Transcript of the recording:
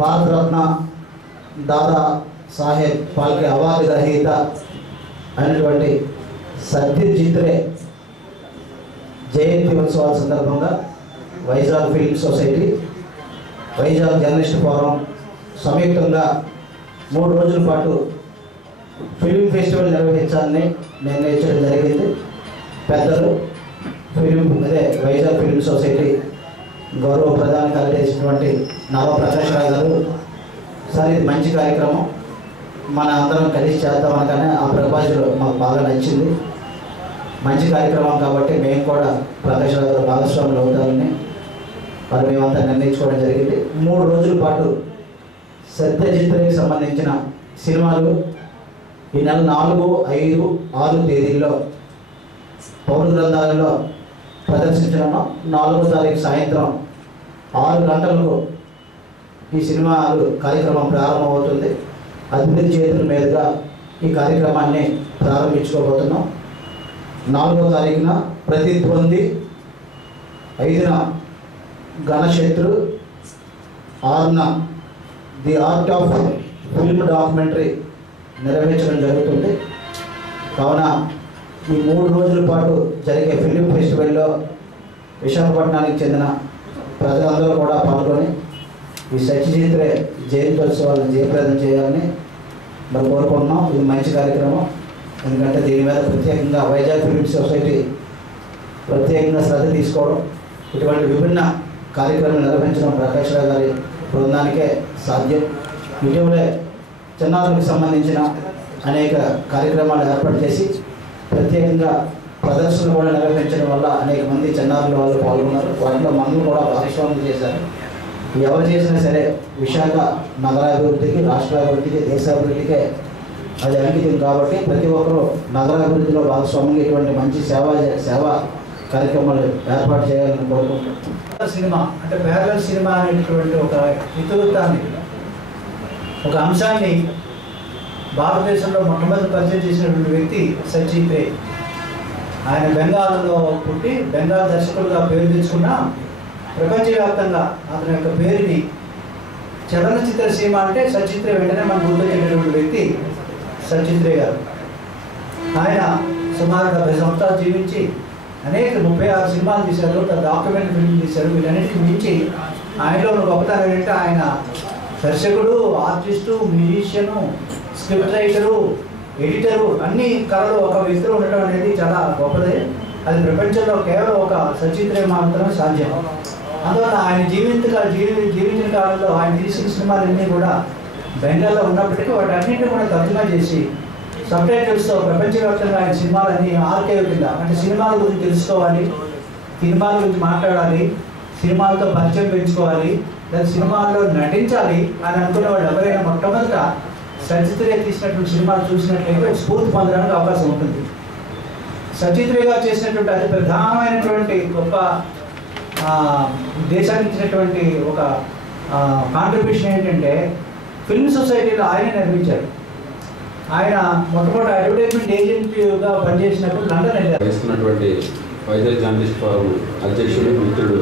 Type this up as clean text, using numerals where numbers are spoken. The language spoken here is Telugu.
భారత రత్న దాదా సాహెబ్ ఫాల్కే అవార్డు గ్రహీత అయినటువంటి సత్యజిత్ రే జయంతి ఉత్సవాల సందర్భంగా Vizag film society, Vizag journalist forum సంయుక్తంగా 3 రోజుల పాటు ఫిల్మ్ ఫెస్టివల్ నిర్వహించాలని నిర్ణయించడం జరిగింది. పెద్దలు వైజాగ్ ఫిల్మ్ సొసైటీ గౌరవ ప్రధాన కార్యదర్శి నారా ప్రకాష్ రావు గారు, సార్ ఇది మంచి కార్యక్రమం, మన అందరం కలిసి చేద్దామనగానే ఆ ప్రపోజల్ మాకు బాగా నచ్చింది. మంచి కార్యక్రమం కాబట్టి మేము కూడా ప్రకాష్ రావు గారు భాగస్వాములు అవుతామని మరి మేమంతా నిర్ణయించుకోవడం జరిగింది. 3 రోజుల పాటు సత్యజిత్ రేకి సంబంధించిన సినిమాలు ఈ నెల 4, 5, 6 తేదీల్లో పౌర గ్రంథాలలో ప్రదర్శించడం. 4వ తారీఖు సాయంత్రం 6 గంటలకు ఈ సినిమాలు కార్యక్రమం ప్రారంభమవుతుంది. అభివృద్ధి చేతుల మీదుగా ఈ కార్యక్రమాన్ని ప్రారంభించుకోబోతున్నాం. 4వ తారీఖున ప్రతిద్వంది, 5న గణశత్రు, 6న the art of film documentary నిర్వహించడం జరుగుతుంది. కావున ఈ 3 రోజుల పాటు జరిగే ఫిల్మ్ ఫెస్టివల్లో విశాఖపట్నానికి చెందిన ప్రజలందరూ కూడా పాల్గొని ఈ సత్యజిత్ రే జయంత్యోత్సవాలను జయప్రదం చేయాలని మరి కోరుకుంటున్నాం. ఇది మంచి కార్యక్రమం, ఎందుకంటే దీని మీద ప్రత్యేకంగా వైజాగ్ ఫిల్మ్ సొసైటీ ప్రత్యేకంగా శ్రద్ధ తీసుకోవడం, ఇటువంటి విభిన్న కార్యక్రమాలు నిర్వహించడం ప్రకాష్ రావు గారి బృందానికే సాధ్యం. ఇటీవలే చిన్నారులకు సంబంధించిన అనేక కార్యక్రమాలు ఏర్పాటు చేసి ప్రత్యేకంగా ప్రదర్శనలు కూడా నిర్వహించడం వల్ల అనేక మంది చిన్నారుల వాళ్ళు పాల్గొన్నారు. వాటిలో మనల్ని కూడా భాగస్వామ్యం చేశారు. ఎవరు చేసినా సరే విశాఖ నగరాభివృద్ధికి, రాష్ట్రాభివృద్ధికి, దేశాభివృద్ధికే అది అంకితం కాబట్టి ప్రతి ఒక్కరూ నగరాభివృద్ధిలో భాగస్వామ్యంగా ఇటువంటి మంచి సేవా కార్యక్రమాలు ఏర్పాటు చేయాలని కోరుకుంటున్నాం. సినిమా అంటే ప్యారలల్ సినిమా అనేటువంటి ఒక ఇతివృత్తాన్ని, ఒక అంశాన్ని భారతదేశంలో మొట్టమొదటి పరిచయం చేసినటువంటి వ్యక్తి సత్యజిత్ రే. ఆయన బెంగాల్లో పుట్టి బెంగాల్ దర్శకులుగా పేరు తెచ్చుకున్న ప్రపంచవ్యాప్తంగా అతని యొక్క పేరుని చలనచిత్ర సీమ అంటే సత్యజిత్ రే వెంటనే మనకు గుర్తొచ్చేటటువంటి వ్యక్తి సత్యజిత్ రే గారు. ఆయన సుమారు 70 సంవత్సరాలు జీవించి అనేక 36 సినిమాలు తీశారు, డాక్యుమెంటరీ ఫిల్మ్ తీశారు. వీటన్నిటికి మించి ఆయనలో ఉన్న గొప్పతనం ఏంటంటే ఆయన దర్శకుడు, artist, musician, script writer, editor, అన్ని కళలు ఒక వ్యక్తిలో ఉండటం అనేది చాలా గొప్పదే. అది ప్రపంచంలో కేవలం ఒక సత్యజిత్ రే మాత్రమే సాధ్యం. అందువల్ల ఆయన జీవించిన కాలంలో ఆయన తీసిన సినిమాలన్నీ కూడా బెంగాల్లో ఉన్నప్పటికీ వాటన్నింటినీ కూడా తర్జుమా చేసి సబ్టైటిల్స్తో ప్రపంచవ్యాప్తంగా ఆయన సినిమాలన్నీ ఆర్కైవ్ కింద, అంటే సినిమాల గురించి తెలుసుకోవాలి, సినిమాల గురించి మాట్లాడాలి, సినిమాలతో పరిచయం పెంచుకోవాలి, లేదా సినిమాల్లో నటించాలి అని అనుకునే వాళ్ళు ఎవరైనా మొట్టమొదట సత్యజిత్ రే తీసినటువంటి సినిమాలు చూసినట్లయితే స్ఫూర్తి పొందడానికి అవకాశం ఉంటుంది. సత్యజిత్ రే గారు చేసినటువంటి అతి ప్రధానమైనటువంటి గొప్ప దేశానికి ఇచ్చినటువంటి ఒక కాంట్రిబ్యూషన్ ఏంటంటే ఫిల్మ్ సొసైటీలో ఆయన నిర్మించారు. ఆయన మొట్టమొదటి అడ్వర్టైజ్మెంట్ ఏజెంట్గా పనిచేసినప్పుడు లండన్ వెళ్ళారు. వైజాగ్ జర్నలిస్ట్ ఫోరం అధ్యక్షుడు మిత్రుడు